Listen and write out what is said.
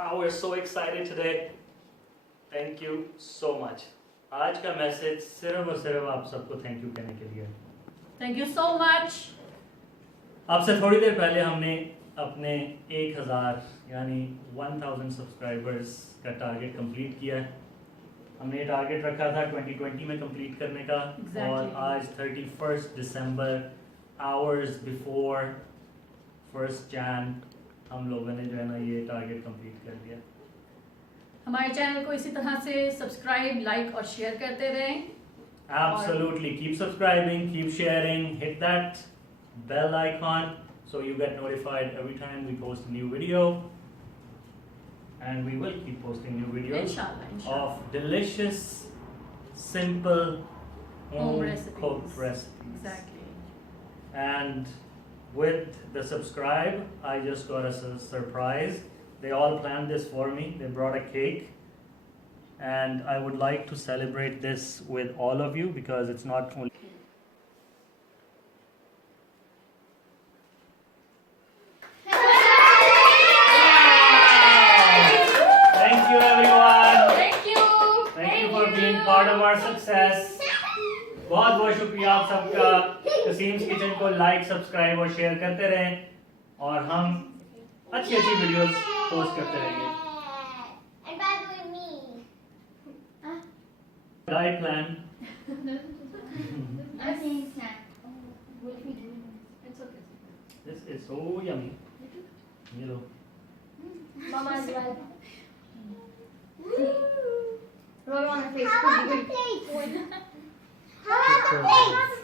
Wow, we're so excited today. Thank you so much. आज का message सिर्फ और सिर्फ आप सबको थैंक यू कहने के लिए। Thank you so much. आपसे थोड़ी देर पहले हमने अपने 1000 यानी 1000 सब्सक्राइबर्स का टारगेट कंप्लीट किया है। हमने ये टारगेट रखा था 2020 में कंप्लीट करने का। Exactly. और आज 31 दिसंबर आवर्स बिफोर 1 Jan हम लोगों ने जो है ना ये टारगेट कंप्लीट कर लिया। हमारे चैनल को इसी तरह से सब्सक्राइब, लाइक और शेयर करते रहें। Absolutely. Keep subscribing, keep sharing, hit that bell icon so you get notified every time we post a new video. And we will keep posting new videos Inshallah. of delicious, simple, Home cooked recipes. recipes. Exactly. And with the subscribe, I just got a surprise. They all planned this for me. They brought a cake. And I would like to celebrate this with all of you because it's not only... Thank you everyone. Thank you. Thank you for being part of our success. बहुत बहुत शुक्रिया आप सबका। कसीम्स kitchen को like, subscribe और share करते रहें और हम अच्छी अच्छी वीडियोस पोस्ट करते रहेंगे। And by the way, me. Diet plan. I'm saying snack. What are we doing? It's okay. This is so yummy. You know. Mama's like. Roll on her face. How about the plate? How about the plate?